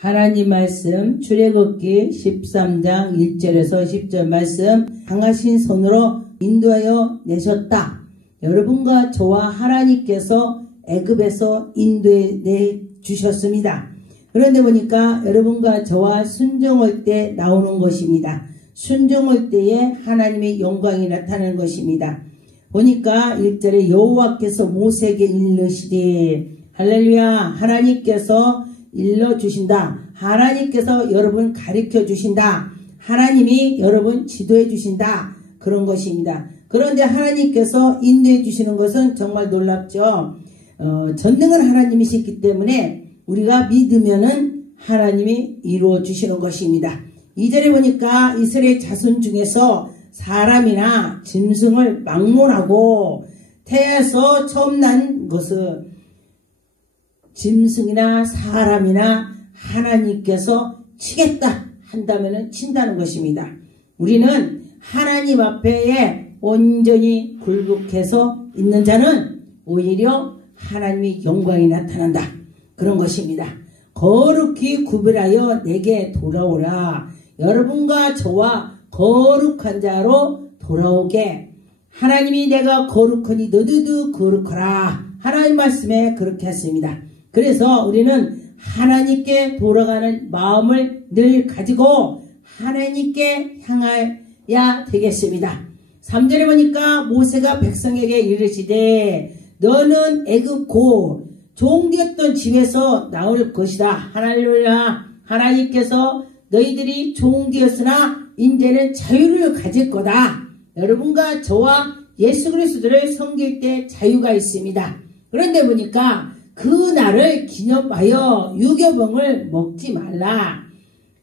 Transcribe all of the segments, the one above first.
하나님 말씀 출애굽기 13장 1절에서 10절 말씀 강하신 손으로 인도하여 내셨다. 여러분과 저와 하나님께서 애굽에서 인도해 내주셨습니다. 그런데 보니까 여러분과 저와 순종할 때 나오는 것입니다. 순종할 때에 하나님의 영광이 나타나는 것입니다. 보니까 1절에 여호와께서 모세에게 일러시되 할렐루야, 하나님께서 일러주신다. 하나님께서 여러분 가르쳐 주신다. 하나님이 여러분 지도해 주신다. 그런 것입니다. 그런데 하나님께서 인도해 주시는 것은 정말 놀랍죠. 전능한 하나님이시기 때문에 우리가 믿으면은 하나님이 이루어 주시는 것입니다. 2절에 보니까 이스라엘 자손 중에서 사람이나 짐승을 막론하고 태에서 처음 난 것은 짐승이나 사람이나 하나님께서 치겠다 한다면 친다는 것입니다. 우리는 하나님 앞에 온전히 굴복해서 있는 자는 오히려 하나님의 영광이 나타난다. 그런 것입니다. 거룩히 구별하여 내게 돌아오라. 여러분과 저와 거룩한 자로 돌아오게. 하나님이 내가 거룩하니 너희도 거룩하라. 하나님 말씀에 그렇게 했습니다. 그래서 우리는 하나님께 돌아가는 마음을 늘 가지고 하나님께 향하여야 되겠습니다. 3절에 보니까 모세가 백성에게 이르시되 너는 애굽 고 종되었던 집에서 나올 것이다. 할렐루야. 하나님께서 너희들이 종되었으나 이제는 자유를 가질 거다. 여러분과 저와 예수 그리스도를 섬길 때 자유가 있습니다. 그런데 보니까 그 날을 기념하여 유교병을 먹지 말라.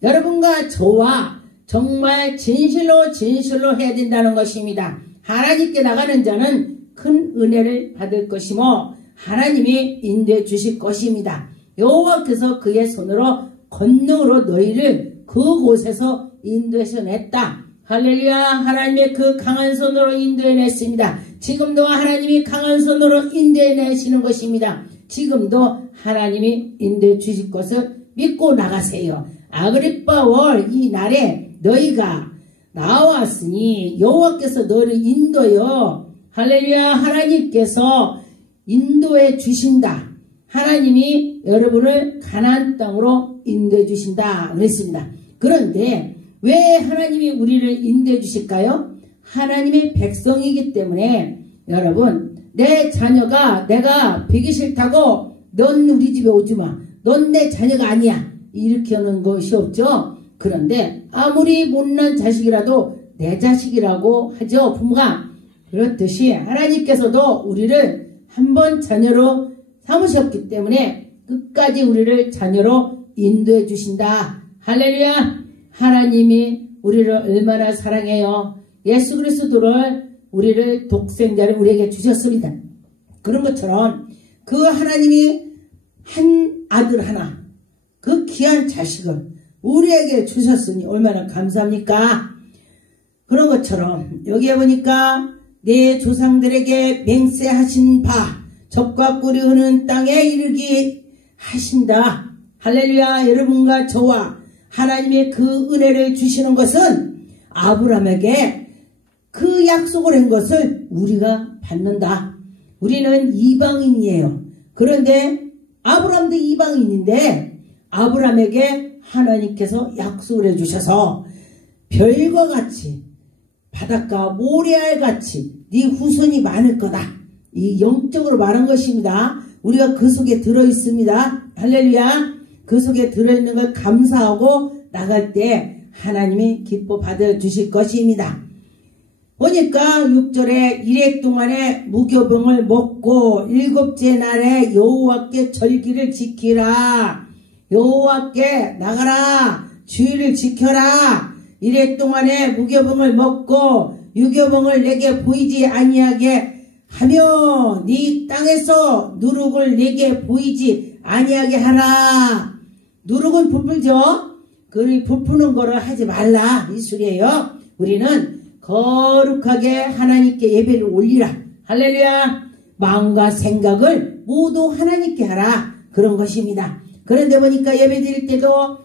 여러분과 저와 정말 진실로 해야 된다는 것입니다. 하나님께 나가는 자는 큰 은혜를 받을 것이며 하나님이 인도해 주실 것입니다. 여호와께서 그의 손으로 권능으로 너희를 그곳에서 인도해서 냈다. 할렐루야. 하나님의 그 강한 손으로 인도해 냈습니다. 지금도 하나님이 강한 손으로 인도해 내시는 것입니다. 지금도 하나님이 인도해 주실 것을 믿고 나가세요. 아그리빠 월 이 날에 너희가 나왔으니 여호와께서 너를 인도여. 할렐루야. 하나님께서 인도해 주신다. 하나님이 여러분을 가나안 땅으로 인도해 주신다 그랬습니다. 그런데 왜 하나님이 우리를 인도해 주실까요? 하나님의 백성이기 때문에 여러분, 내 자녀가 내가 be기 싫다고 넌 우리 집에 오지마. 넌 내 자녀가 아니야. 이렇게 하는 것이 없죠. 그런데 아무리 못난 자식이라도 내 자식이라고 하죠. 부모가. 그렇듯이 하나님께서도 우리를 한번 자녀로 삼으셨기 때문에 끝까지 우리를 자녀로 인도해 주신다. 할렐루야. 하나님이 우리를 얼마나 사랑해요. 예수 그리스도를 우리를 독생자를 우리에게 주셨습니다. 그런 것처럼 그 하나님이 한 아들 하나, 그 귀한 자식을 우리에게 주셨으니 얼마나 감사합니까? 그런 것처럼 여기에 보니까 내 조상들에게 맹세하신 바 적과 꿀이 흐르는 땅에 이르게 하신다. 할렐루야. 여러분과 저와 하나님의 그 은혜를 주시는 것은 아브라함에게 그 약속을 한 것을 우리가 받는다. 우리는 이방인이에요. 그런데 아브라함도 이방인인데 아브라함에게 하나님께서 약속을 해주셔서 별과 같이 바닷가 모래알 같이 네 후손이 많을 거다. 이 영적으로 말한 것입니다. 우리가 그 속에 들어있습니다. 할렐루야. 그 속에 들어있는 걸 감사하고 나갈 때 하나님이 기뻐 받아주실 것입니다. 보니까 6절에 이래 동안에 무교병을 먹고 일곱째 날에 여호와께 절기를 지키라. 여호와께 나가라. 주의를 지켜라. 이래 동안에 무교병을 먹고 유교병을 내게 보이지 아니하게 하며 네 땅에서 누룩을 내게 보이지 아니하게 하라. 누룩은 부풀죠. 그 부푸는 거를 하지 말라. 이 소리예요. 우리는 거룩하게 하나님께 예배를 올리라. 할렐루야. 마음과 생각을 모두 하나님께 하라. 그런 것입니다. 그런데 보니까 예배 드릴 때도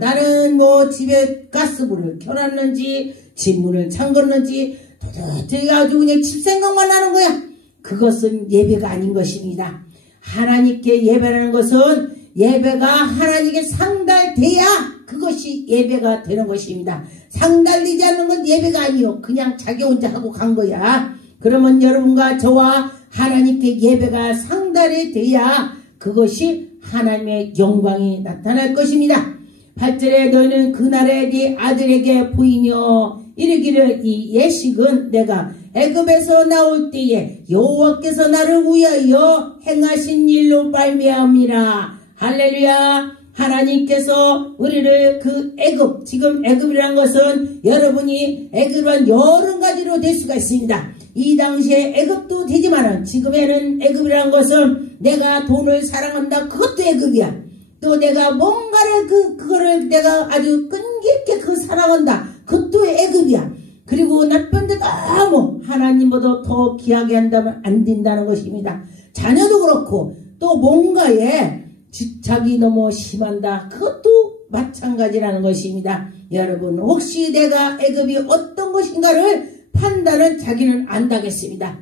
나는 뭐 집에 가스불을 켜놨는지 집문을 잠궜는지 도대체 아주 그냥 집 생각만 하는 거야. 그것은 예배가 아닌 것입니다. 하나님께 예배라는 것은 예배가 하나님께 상달돼야 그것이 예배가 되는 것입니다. 상달되지 않는 건 예배가 아니요. 그냥 자기 혼자 하고 간 거야. 그러면 여러분과 저와 하나님께 예배가 상달이 돼야 그것이 하나님의 영광이 나타날 것입니다. 8절에 너희는 그날에 네 아들에게 보이며 이르기를 이 예식은 내가 애굽에서 나올 때에 여호와께서 나를 위하여 행하신 일로 말미암이라. 할렐루야. 하나님께서 우리를 그 애굽, 지금 애굽이라는 것은 여러분이 애굽은 여러 가지로 될 수가 있습니다. 이 당시에 애굽도 되지만은 지금에는 애굽이라는 것은 내가 돈을 사랑한다, 그것도 애굽이야. 또 내가 뭔가를 그거를 내가 아주 끈기있게 사랑한다, 그것도 애굽이야. 그리고 나쁜데 너무 하나님보다 더 귀하게 한다면 안 된다는 것입니다. 자녀도 그렇고 또 뭔가에 집착이 너무 심한다, 그것도 마찬가지라는 것입니다. 여러분, 혹시 내가 애굽이 어떤 것인가를 판단은 자기는 안다겠습니다.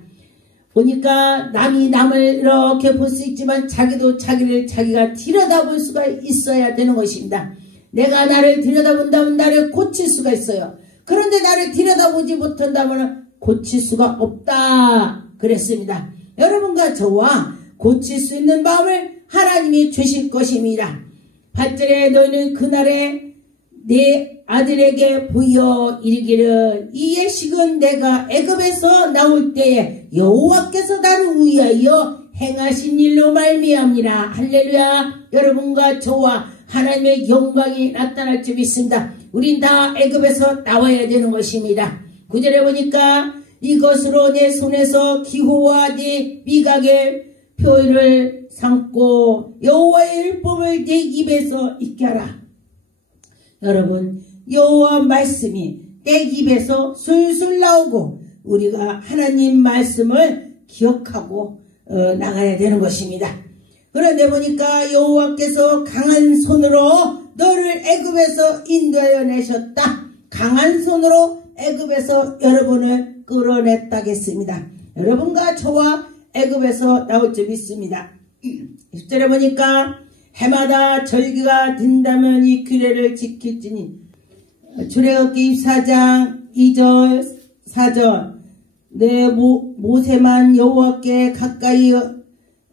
보니까 남이 남을 이렇게 볼 수 있지만 자기도 자기를 자기가 들여다볼 수가 있어야 되는 것입니다. 내가 나를 들여다본다면 나를 고칠 수가 있어요. 그런데 나를 들여다보지 못한다면 고칠 수가 없다 그랬습니다. 여러분과 저와 고칠 수 있는 마음을 하나님이 주실 것입니다. 8절에 너희는 그날에 내 아들에게 보여 이르기를 이 예식은 내가 애굽에서 나올 때에 여호와께서 나를 위하여 행하신 일로 말미암니라. 할렐루야. 여러분과 저와 하나님의 영광이 나타날 줄 믿습니다. 우린 다 애굽에서 나와야 되는 것입니다. 9절에 보니까 이것으로 내 손에서 기호와 네 미각의 표를 삼고 여호와의 율법을 내 입에서 잊게 하라. 여러분, 여호와 말씀이 내 입에서 술술 나오고 우리가 하나님 말씀을 기억하고 나가야 되는 것입니다. 그런데 보니까 여호와께서 강한 손으로 너를 애굽에서 인도하여 내셨다. 강한 손으로 애굽에서 여러분을 끌어냈다겠습니다. 여러분과 저와 애굽에서 나올 줄 믿습니다. 10절에 보니까 해마다 절기가 된다면 이 규례를 지킬지니. 출애굽기 24장 2절 4절 내 모세만 여호와께 가까이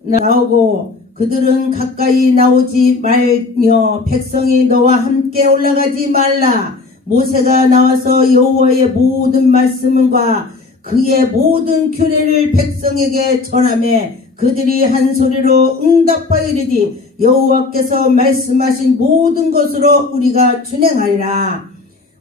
나오고 그들은 가까이 나오지 말며 백성이 너와 함께 올라가지 말라. 모세가 나와서 여호와의 모든 말씀과 그의 모든 규례를 백성에게 전하며 그들이 한 소리로 응답하여 이르되 여호와께서 말씀하신 모든 것으로 우리가 준행하리라.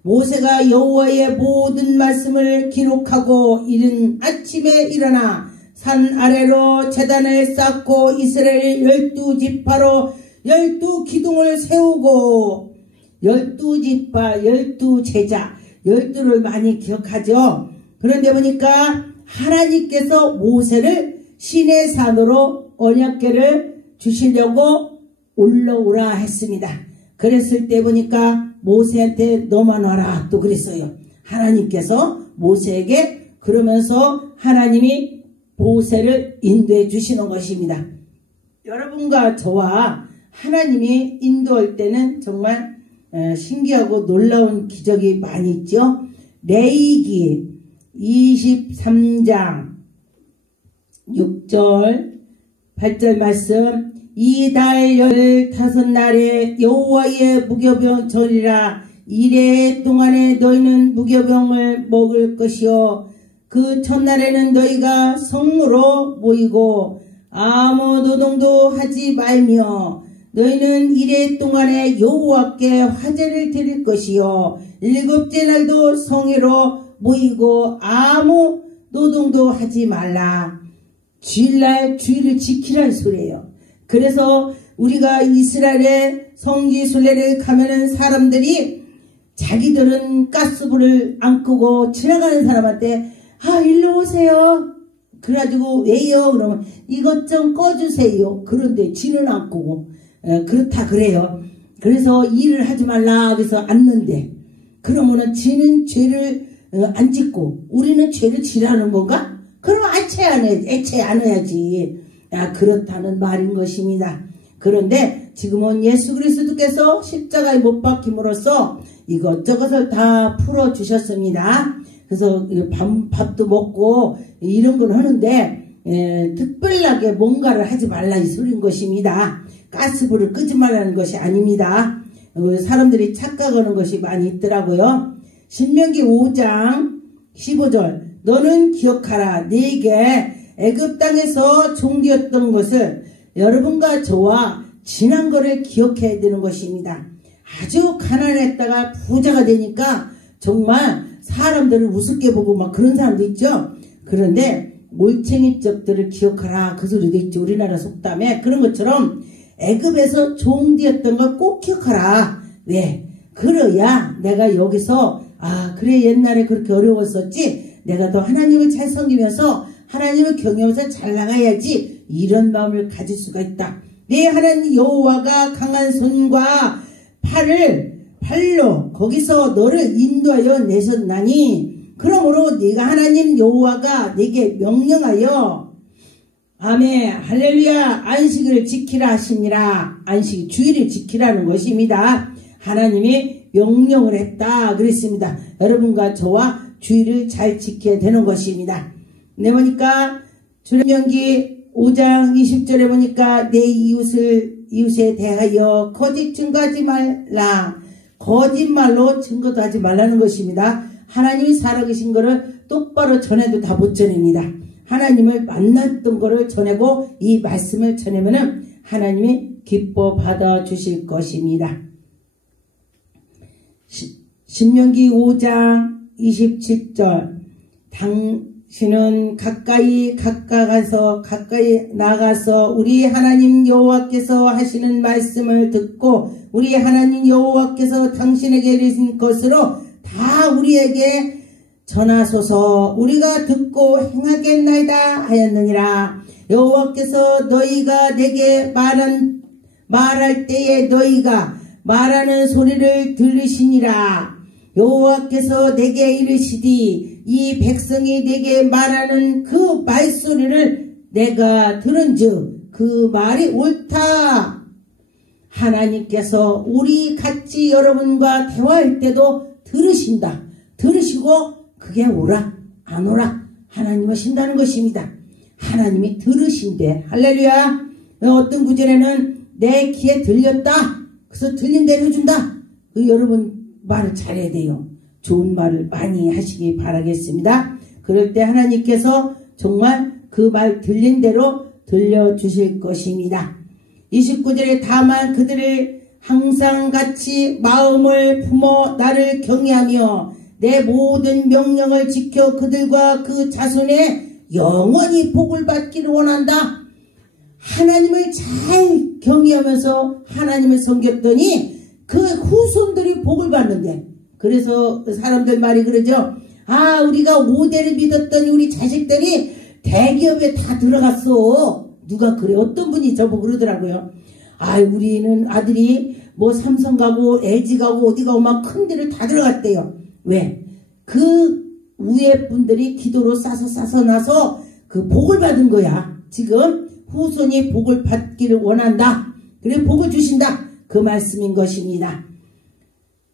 모세가 여호와의 모든 말씀을 기록하고 이른 아침에 일어나 산 아래로 제단을 쌓고 이스라엘 12지파로 12기둥을 세우고 12지파 12제자 12를 많이 기억하죠. 그런데 보니까 하나님께서 모세를 시내 산으로 언약궤를 주시려고 올라오라 했습니다. 그랬을 때 보니까 모세한테 너만 와라 또 그랬어요. 하나님께서 모세에게. 그러면서 하나님이 모세를 인도해 주시는 것입니다. 여러분과 저와 하나님이 인도할 때는 정말 신기하고 놀라운 기적이 많이 있죠. 레위기 23장 6절 8절 말씀 이 달 15날에 여호와의 무교병 절이라. 이래 동안에 너희는 무교병을 먹을 것이요 그 첫날에는 너희가 성으로 모이고 아무 노동도 하지 말며 너희는 이래 동안에 여호와께 화제를 드릴 것이요 일곱째 날도 성회로 모이고 아무 노동도 하지 말라. 주일날 주일을 지키라는 소리예요. 그래서 우리가 이스라엘의 성지순례를 가면은 사람들이 자기들은 가스불을 안 끄고 지나가는 사람한테 일로 오세요. 그래가지고 왜요? 그러면 이것 좀 꺼주세요. 그런데 지는 안 끄고 그렇다 그래요. 그래서 일을 하지 말라 그래서 앉는데 그러면은 지는 죄를 안 짓고 우리는 죄를 지라는 건가? 그럼 애체 안 해야지. 그렇다는 말인 것입니다. 그런데 지금은 예수 그리스도께서 십자가에 못 박힘으로써 이것저것을 다 풀어주셨습니다. 그래서 밥도 먹고 이런 건 하는데 특별하게 뭔가를 하지 말라 이 소리인 것입니다. 가스불을 끄지 말라는 것이 아닙니다. 사람들이 착각하는 것이 많이 있더라고요. 신명기 5장 15절 너는 기억하라 네게 애굽 땅에서 종되었던 것을 여러분과 저와 지난 거를 기억해야 되는 것입니다. 아주 가난했다가 부자가 되니까 정말 사람들을 우습게 보고 막 그런 사람도 있죠. 그런데 올챙이 적들을 기억하라 그 소리도 있죠. 우리나라 속담에 그런 것처럼 애굽에서 종되었던 걸 꼭 기억하라. 왜? 그래야 내가 여기서 그래 옛날에 그렇게 어려웠었지 내가 더 하나님을 잘 섬기면서 하나님을 경외하면서 잘 나가야지 이런 마음을 가질 수가 있다. 내 하나님 여호와가 강한 손과 팔로 거기서 너를 인도하여 내셨나니 그러므로 네가 하나님 여호와가 네게 명령하여 아멘 할렐루야 안식을 지키라 하시니라. 안식 주일을 지키라는 것입니다. 하나님이 명령을 했다 그랬습니다. 여러분과 저와 주일을 잘 지켜야 되는 것입니다. 네 보니까 신명기 5장 20절에 보니까 내 이웃에 대하여 거짓 증거하지 말라. 거짓말로 증거도 하지 말라는 것입니다. 하나님이 살아계신 거를 똑바로 전해도 다 못 전합니다. 하나님을 만났던 거를 전하고 이 말씀을 전하면은 하나님이 기뻐 받아 주실 것입니다. 신명기 5장 27절 당신은 가까이 나가서 우리 하나님 여호와께서 하시는 말씀을 듣고 우리 하나님 여호와께서 당신에게 이르신 것으로 다 우리에게 전하소서. 우리가 듣고 행하겠나이다 하였느니라. 여호와께서 너희가 내게 말할 때에 너희가 말하는 소리를 들으시니라. 여호와께서 내게 이르시디 이 백성이 내게 말하는 그 말소리를 내가 들은즉 그 말이 옳다. 하나님께서 우리 같이 여러분과 대화할 때도 들으신다. 들으시고 그게 오라 안 오라 하나님 하신다는 것입니다. 하나님이 들으신대. 할렐루야. 어떤 구절에는 내 귀에 들렸다. 그래서 들린 대로 해준다. 여러분 말을 잘해야 돼요. 좋은 말을 많이 하시기 바라겠습니다. 그럴 때 하나님께서 정말 그 말 들린 대로 들려주실 것입니다. 29절에 다만 그들을 항상 같이 마음을 품어 나를 경외하며 내 모든 명령을 지켜 그들과 그 자손에 영원히 복을 받기를 원한다. 하나님을 잘 경외하면서 하나님을 섬겼더니 그 후손들이 복을 받는데 그래서 사람들 말이 그러죠. 우리가 5대를 믿었더니 우리 자식들이 대기업에 다 들어갔어. 누가 그래? 어떤 분이 저보고 그러더라고요. 우리는 아들이 뭐 삼성 가고 LG 가고 어디 가고 막 큰 데를 다 들어갔대요. 왜? 그 위에 분들이 기도로 싸서 나서 그 복을 받은 거야. 지금 후손이 복을 받기를 원한다. 그래 복을 주신다. 그 말씀인 것입니다.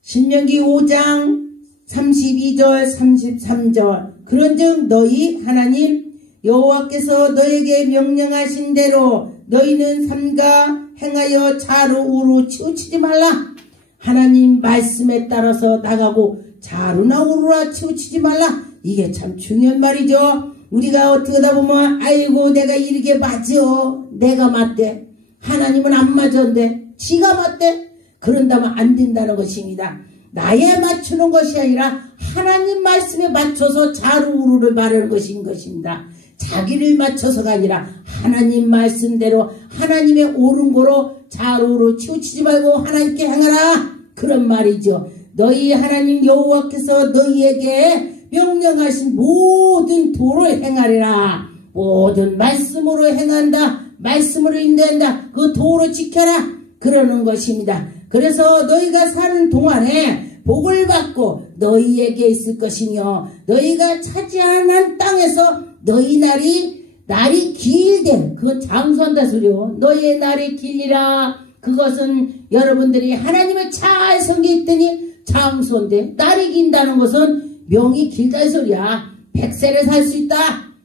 신명기 5장 32절 33절 그런즉 너희 하나님 여호와께서 너에게 명령하신 대로 너희는 삼가 행하여 좌로 우로 치우치지 말라. 하나님 말씀에 따라서 나가고 좌로나 우로나 치우치지 말라. 이게 참 중요한 말이죠. 우리가 어떻게 하다 보면 아이고 내가 이렇게 맞어. 내가 맞대. 하나님은 안 맞았는데 지가 맞대. 그런다면 안 된다는 것입니다. 나에 맞추는 것이 아니라 하나님 말씀에 맞춰서 좌로 우로를 말하는 것인 것입니다. 자기를 맞춰서가 아니라 하나님 말씀대로 하나님의 옳은 거로 좌로 우로 치우치지 말고 하나님께 행하라. 그런 말이죠. 너희 하나님 여호와께서 너희에게 명령하신 모든 도를 행하리라. 모든 말씀으로 행한다. 말씀으로 인도한다. 그 도를 지켜라. 그러는 것입니다. 그래서 너희가 사는 동안에 복을 받고 너희에게 있을 것이며 너희가 차지하는 땅에서 너희 날이 길되 그거 장수한다 소리요. 너희의 날이 길리라. 그것은 여러분들이 하나님을 잘 섬겼더니 장수인데 날이 긴다는 것은 명이 길다 소리야. 100세를 살 수 있다.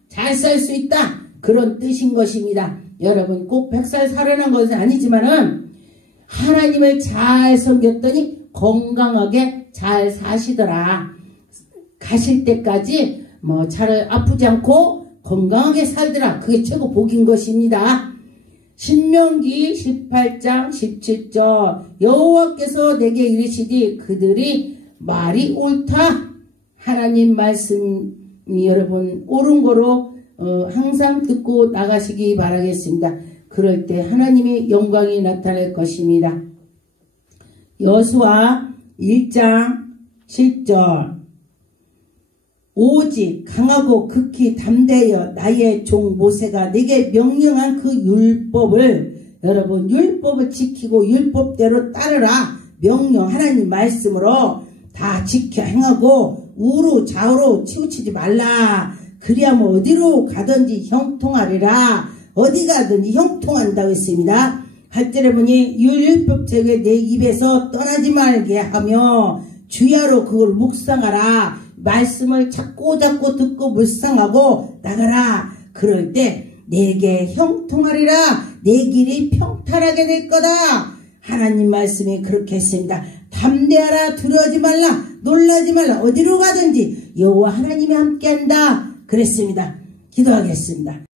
잘 살 수 있다. 그런 뜻인 것입니다. 여러분 꼭 100살 살아난 것은 아니지만은 하나님을 잘 섬겼더니 건강하게 잘 사시더라. 가실 때까지 잘 아프지 않고 건강하게 살더라. 그게 최고 복인 것입니다. 신명기 18장 17절 여호와께서 내게 이르시되 그들이 말이 옳다. 하나님 말씀이 여러분 옳은 거로 항상 듣고 나가시기 바라겠습니다. 그럴 때 하나님의 영광이 나타날 것입니다. 여수와 1장 10절 오직 강하고 극히 담대하여 나의 종 모세가 내게 명령한 그 율법을 여러분 율법을 지키고 율법대로 따르라. 명령 하나님 말씀으로 다 지켜 행하고 우로 좌우로 치우치지 말라. 그리하면 어디로 가든지 형통하리라. 어디 가든지 형통한다고 했습니다. 8절에 보니 율법책을 내 입에서 떠나지 말게 하며 주야로 그걸 묵상하라. 말씀을 자꾸 듣고 묵상하고 나가라. 그럴 때 내게 형통하리라. 내 길이 평탄하게 될 거다. 하나님 말씀이 그렇게 했습니다. 담대하라. 두려워하지 말라. 놀라지 말라. 어디로 가든지 여호와 하나님이 함께한다. 그랬습니다. 기도하겠습니다.